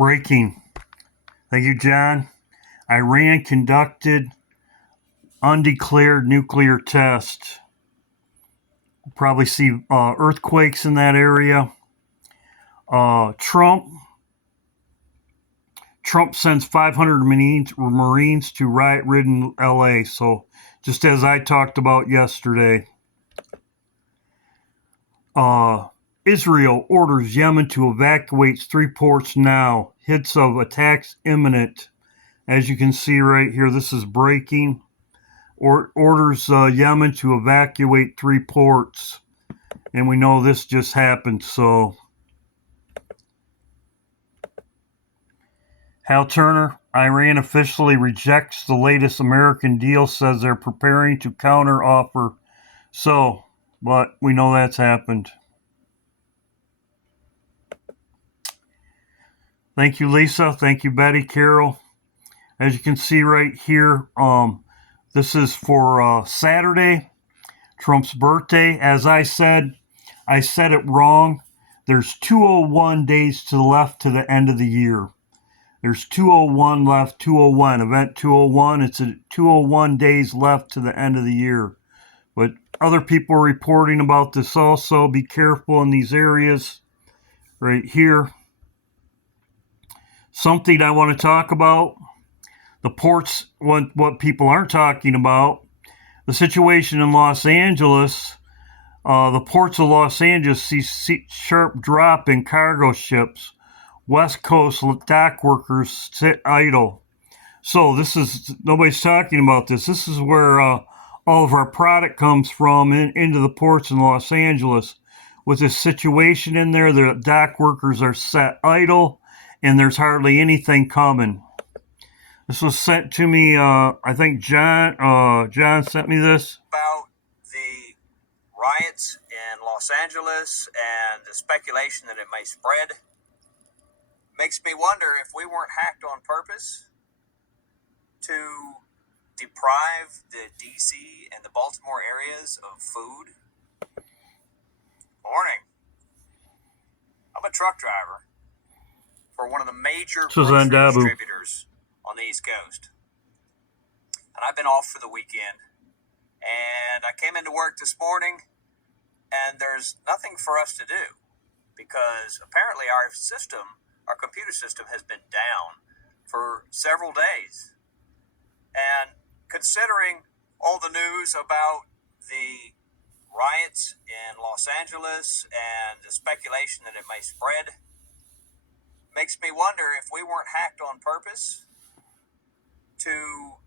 Breaking. Thank you, John. Iran conducted undeclared nuclear test. We'll probably see earthquakes in that area. Trump sends 500 Marines to riot-ridden LA. So just as I talked about yesterday. Israel orders Yemen to evacuate 3 ports now. Hits of attacks imminent. As you can see right here, this is breaking. Orders Yemen to evacuate 3 ports. And we know this just happened, so. Hal Turner, Iran officially rejects the latest American deal, says they're preparing to counter offer. So, but we know that's happened. Thank you, Lisa. Thank you, Betty, Carol. As you can see right here, this is for Saturday, Trump's birthday. As I said it wrong. There's 201 days to the left to the end of the year. There's 201 left, 201, event 201. It's 201 days left to the end of the year. But other people are reporting about this also. Be careful in these areas right here. Something I want to talk about. The ports, what people aren't talking about. The situation in Los Angeles. The ports of Los Angeles see sharp drop in cargo ships. West Coast dock workers sit idle. So this is, nobody's talking about this. This is where all of our product comes from into the ports in Los Angeles. With this situation in there, the dock workers are set idle, and there's hardly anything coming. This was sent to me, I think John sent me this. About the riots in Los Angeles and the speculation that it may spread. Makes me wonder if we weren't hacked on purpose to deprive the DC and the Baltimore areas of food. Morning. I'm a truck driver for one of the major grocery distributors on the East Coast. And I've been off for the weekend. And I came into work this morning, and there's nothing for us to do because apparently our computer system has been down for several days. And considering all the news about the riots in Los Angeles and the speculation that it may spread, makes me wonder if we weren't hacked on purpose to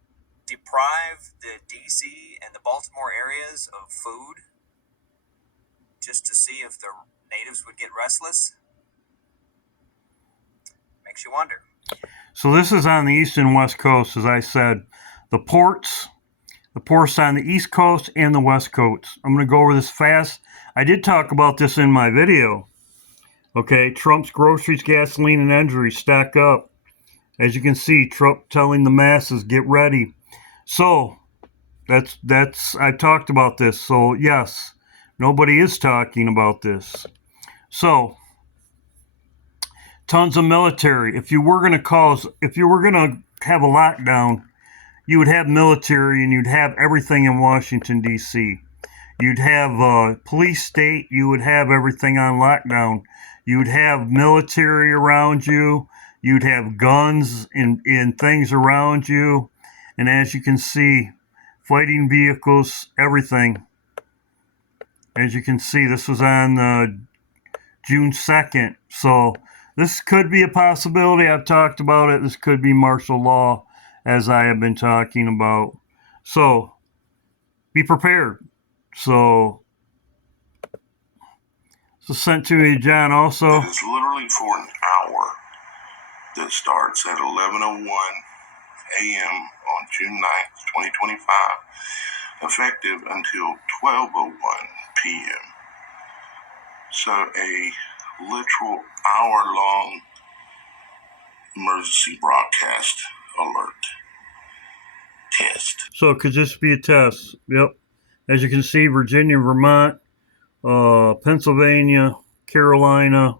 deprive the DC and the Baltimore areas of food just to see if the natives would get restless. Makes you wonder. So this is on the east and west coast, as I said. The ports on the east coast and the west coast. I'm going to go over this fast. I did talk about this in my video. Okay, Trump's groceries, gasoline, and energy stack up. As you can see, Trump telling the masses, get ready. So, that's I talked about this. So, yes, nobody is talking about this. So, tons of military. If you were going to have a lockdown, you would have military and you'd have everything in Washington, D.C. You'd have police state. You would have everything on lockdown. You would have military around you. You'd have guns and things around you. And as you can see, fighting vehicles, everything. As you can see, this was on June 2nd. So this could be a possibility. I've talked about it. This could be martial law, as I have been talking about. So be prepared. So sent to me, John, also. It's literally for an hour that starts at 11:01 a.m. on June 9th, 2025, effective until 12:01 p.m. So a literal hour-long emergency broadcast alert test. So it could just be a test. Yep. As you can see, Virginia, Vermont, Pennsylvania, Carolina,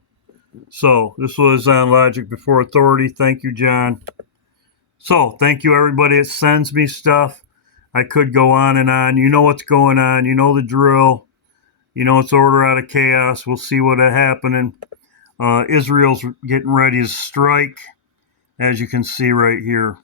So this was on Logic Before Authority. Thank you, John. So thank you, everybody that sends me stuff. I could go on and on. You know what's going on. You know the drill. You know it's order out of chaos. We'll see what's happening. Israel's getting ready to strike, as you can see right here.